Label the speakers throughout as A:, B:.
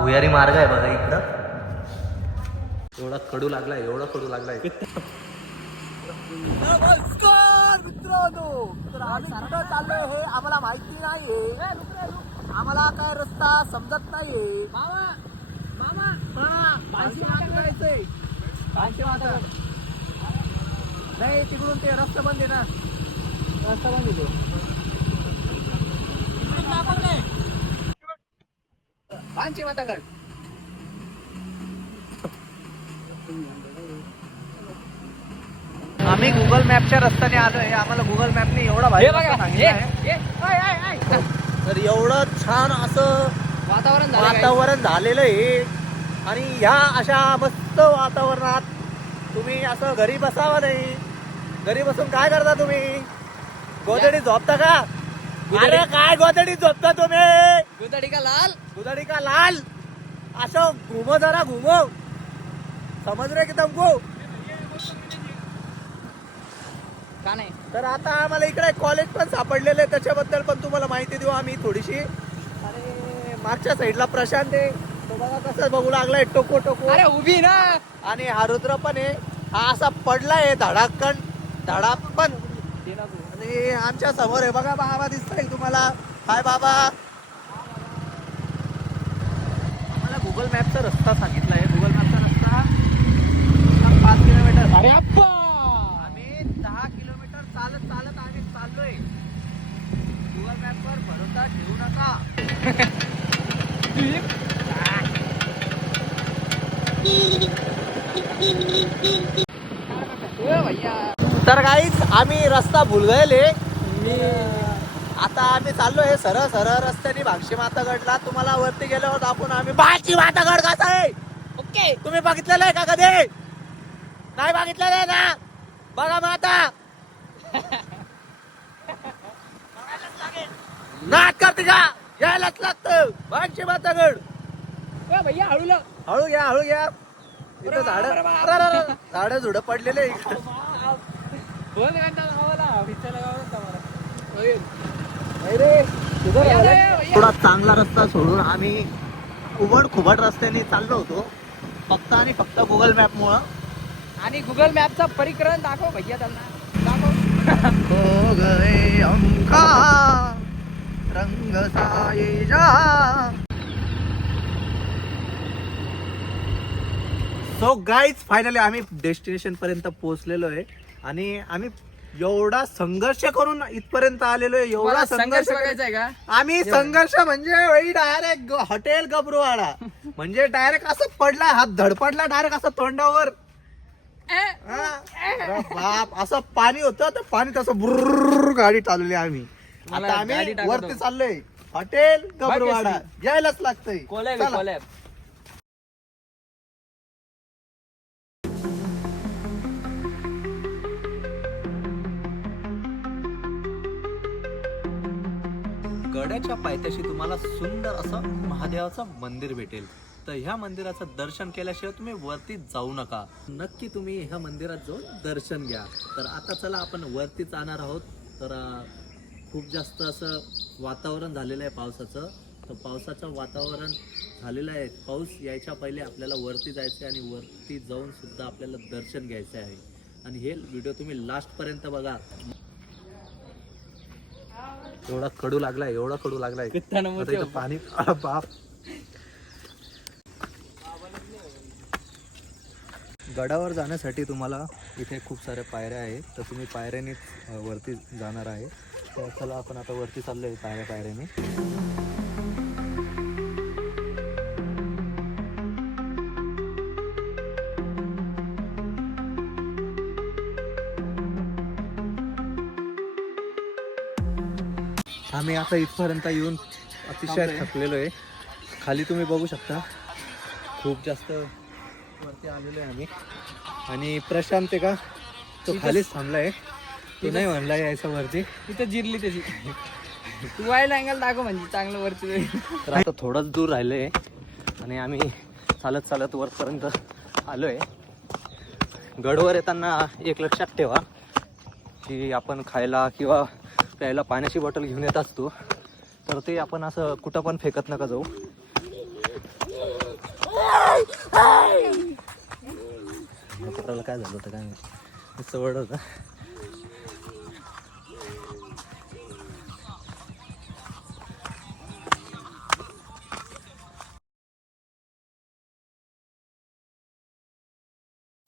A: भुयारी मार्ग आहे बघा इकडं. एवढा कडू लागलाय एवढा कडू लागलाय
B: नमस्कार मित्रांनो. तर आम्ही कुठं चाललोय हे आम्हाला माहिती नाहीये. आम्हाला काय रस्ता समजत नाहीये. मामा मामा. नाही तिकडून ते रस्ता बंद आहे ना. रस्ता बंद आहे पाचशे मातागड आम्ही गुगल मॅपच्या रस्त्याने आलोय आम्हाला गुगल मॅपने एवढा भारी रस्ता. तर एवढं छान असं
C: वातावरण
B: वातावरण झालेलं आहे. आणि ह्या अशा मस्त वातावरणात तुम्ही असं घरी बसावं नाही. घरी बसून काय करता तुम्ही? गोदडी झोपता का? अरे काय गोदडी झोपता तुम्ही?
C: दुधाडी का लाल?
B: गुदडी का लाल? असं घुमो जरा घुमो. समज रे की तुमको
C: का नाही?
B: तर आता आम्हाला इकडे कॉलेज पण सापडलेलं आहे त्याच्याबद्दल पण तुम्हाला माहिती देऊ आम्ही थोडीशी. आणि मागच्या साईडला प्रशांत आहे. तो बघा कसं बघू लागलाय टोको टोको.
C: अरे उभी ना.
B: आणि हा रुद्र पण आहे. हा असा पडलाय धडाकण. धडाक पण. आणि आमच्यासमोर आहे. बघा बाबा दिसतंय तुम्हाला. हाय बाबा. आम्हाला गुगल मॅपचा रस्ता सांगितलाय गुगल मॅपचा रस्ता पाच किलोमीटर.
C: अरे
B: आम्ही दहा किलोमीटर चालत चालत आम्ही चाललोय. गुगल मॅपवर भरोसा ठेवू नका. तर काहीच आम्ही रस्ता भुलगयले आता आम्ही चाललो हे सरळ सरळ रस्त्याने भागशी मातागडला. तुम्हाला वरती गेल्यावर आपण आम्ही बाची मातागड कसा आहे?
C: ओके.
B: तुम्ही बघितलेलं आहे का कधी? नाही बघितलेलं आहे ना बघा मग आता. नाच करते का? यायलाच लागतं. बाची मातागड.
C: भैया हळूला
B: हळू घ्या हळू घ्या. इथं झाड झाड झुडं पडलेले इकडं.
C: घंटा गावाला? विचारला गावाला.
B: थोडा चांगला रस्ता सोडून आम्ही उबड खुबड रस्त्याने चाललो होतो. फक्त आणि फक्त गुगल मॅप मुळे.
C: आणि गुगल मॅपचा परिक्रम दाखव भैया त्यांना. दाखव.
B: हो गए अंका रंग सो गाईज फायनली आम्ही डेस्टिनेशन पर्यंत पोहोचलेलो आहे आणि आम्ही एवढा संघर्ष करून इथपर्यंत आलेलो आहे एवढा संघर्ष
C: बघायचा आहे का?
B: आम्ही संघर्ष म्हणजे डायरेक्ट हॉटेल गबरूवाडा. म्हणजे डायरेक्ट असं पडला हात धडपडला डायरेक्ट असं तोंडावर. हा. बाप असं पाणी होतं तर पाणी तसं बुर्र गाडी चालवली आम्ही. आता आम्ही. वरती चाललोय. हॉटेल गबरूवाडा. यायलाच लागतंय.
A: गड्याच्या पायथ्याशी तुम्हाला सुंदर असं महादेवाचं मंदिर भेटेल. तर ह्या मंदिराचं दर्शन केल्याशिवाय तुम्ही वरती जाऊ नका. नक्की तुम्ही ह्या मंदिरात जाऊन दर्शन घ्या. तर आता चला आपण वरती जाणार आहोत. तर खूप जास्त असं वातावरण झालेलं आहे पावसाचं. तर पावसाचं वातावरण झालेलं आहे. पाऊस यायच्या पहिले आपल्याला वरती जायचं आहे आणि वरती जाऊन सुद्धा आपल्याला दर्शन घ्यायचं आहे आणि हे व्हिडिओ तुम्ही लास्टपर्यंत बघा. एवढा कडू लागलाय एवढा कडू लागलाय. आता इथं. पाणी आ, बाप. गडावर जाण्यासाठी तुम्हाला इथे खूप साऱ्या पायऱ्या आहेत. तर तुम्ही पायऱ्यानेच अ, वरती जाणार आहे. तर चला आपण आता वरती चाललोय पायऱ्या पायऱ्याने आम्ही आता इथपर्यंत येऊन अतिशय थकलेलो आहे. खाली तुम्ही बघू शकता. खूप जास्त वरती आलेलो आहे आम्ही. आणि प्रशांत आहे का? तो खालीच थांबलाय. तो नाही म्हणला यायचा वरती.
C: इथं जिरली त्याची. तू वाईल्ड अँगल दाखव म्हणजे चांगलं वरती.
A: तर आता थोडंच दूर राहिलंय. आणि आम्ही चालत चालत वरपर्यंत आलोय. गडवर येताना एक लक्षात ठेवा की आपण खायला किंवा प्यायला पाण्याची बॉटल घेऊन येत असतो.
B: तर ते आपण असं कुठं पण फेकत नका जाऊ. कुत्राला काय झालं होतं काय नाही चवड ओरडत होता.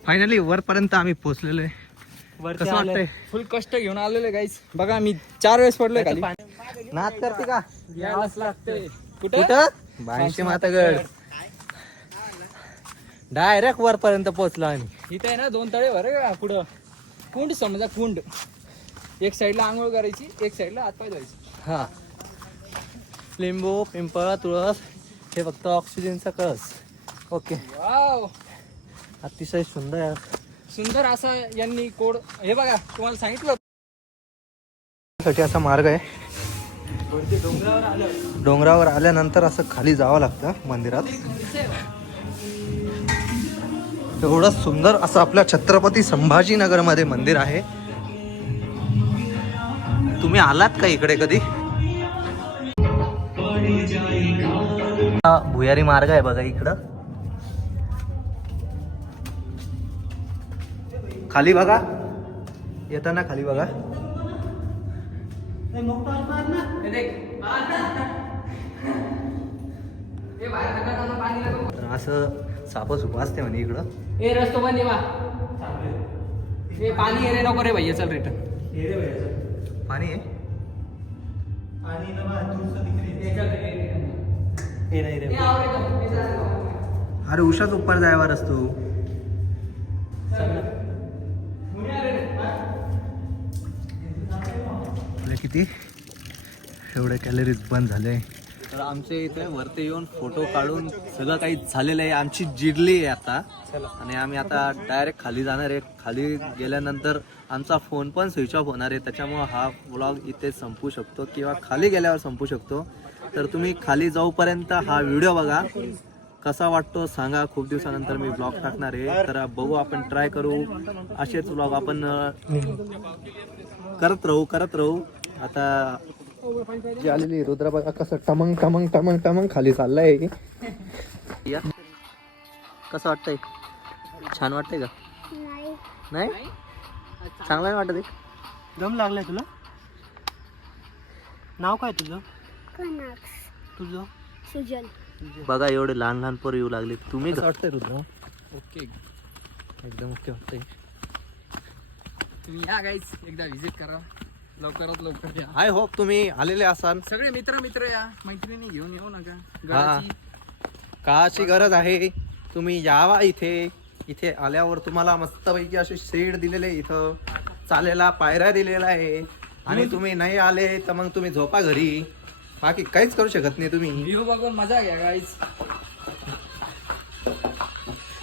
B: फायनली वरपर्यंत आम्ही पोहोचलेलो आहे. कसं वाटतंय?
C: फुल कष्ट घेऊन आलेले गाईस बघा मी चार वेळेस पडलोय खाली.
B: नाच करते का?
C: कुठे?
B: मातागड डायरेक्ट वरपर्यंत पोहोचलो आम्ही.
C: इथे आहे ना दोन तळे का पुढं कुंड समजा कुंड. एक साईडला आंघोळ करायची एक साईडला हातपाय धुवायचे.
B: हा. लिंबू पिंपळ तुळस हे फक्त ऑक्सिजनचा कळस ओके अतिशय सुंदर. आहे.
C: सुंदर असा यांनी कोड हे बघा तुम्हाला सांगितलं.
B: साठी असा मार्ग आहे.
C: डोंगरावर आलं
B: डोंगरावर आल्यानंतर असं खाली जावं लागतं मंदिरात. एवढं सुंदर असं आपल्या छत्रपती संभाजीनगरमध्ये मंदिर आहे. तुम्ही आलात का इकडे कधी? हा भुयारी मार्ग आहे बघा इकडं. खाली बघा. येताना खाली बघा.
C: हे. हे
B: असं साप सुप असते म्हणे इकडं.
C: ए रस्तो बंद ए पाणी ये रे नको रे भैया चल. रिटर्न
B: पाणी आहे. अरे उषाच उपर जायवर असतो आपले किती? एवढे कॅलरीज बंद झाले.
A: तर आमच्या इथे वरती येऊन फोटो काढून सगळं काही झालेलं आहे. आमची जिरली आहे आता. आणि आम्ही आता डायरेक्ट खाली जाणार आहे. खाली गेल्यानंतर आमचा फोन पण स्विच ऑफ होणार आहे. त्याच्यामुळं हा व्लॉग इथे संपू शकतो किंवा खाली गेल्यावर संपू शकतो. तर तुम्ही खाली जाऊपर्यंत हा व्हिडिओ बघा. कसा वाटतो सांगा. खूप दिवसानंतर मी ब्लॉग टाकणार आहे. तर बघू आपण ट्राय करू. असेच ब्लॉग आपण करत राहू करत राहू. आता
B: जी आलेली रुद्रा बघा कसं टमंग टमंग टमंग टमंग खाली चाललंय.
A: या. कसं वाटतंय? छान वाटतंय का? नाही? चांगलं नाही वाटत आहे
B: दम लागलाय तुला? नाव काय तुझं? तुझं?
D: सुजल
A: बघा एवढे लहान लहान पोरं येऊ लागले. तुम्ही
B: वाटतंय रुद्र?
C: ओके.
B: एकदम ओके वाटतंय.
C: तुम्ही या गाईस एकदा व्हिजिट करा. लवकरात लवकर या.
B: आय होप तुम्ही आलेले असाल.
C: सगळे मित्र मित्र या. मैत्रिणी घेऊन येऊ नका. घराची
B: काची गरज आहे. तुम्ही यावा इथे. इथे आल्यावर तुम्हाला मस्तपैकी असे शेड दिलेले आहे इथं. चालेला पायऱ्या दिलेला आहे. आणि तुम्ही नाही आले तर मग तुम्ही झोपा घरी. बाकी काहीच करू शकत नाही तुम्ही.
C: व्ह्यू बघून मजा घ्या गाईस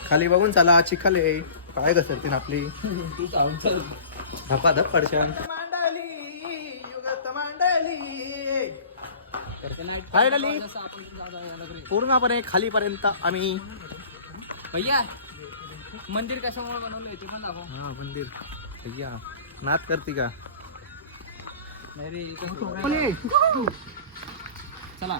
B: खाली बघून चला चिखले पाय घसरतील आपली.
C: तू चावतं.
B: धपाधप पडशान.
C: आपण लागले.
B: पूर्णपणे खालीपर्यंत आम्ही
C: भैया मंदिर कशामुळे बनवलंय? ते पण दाखव.
B: हा मंदिर. भैया नाच करते का?
C: नाही रे कसं- चला.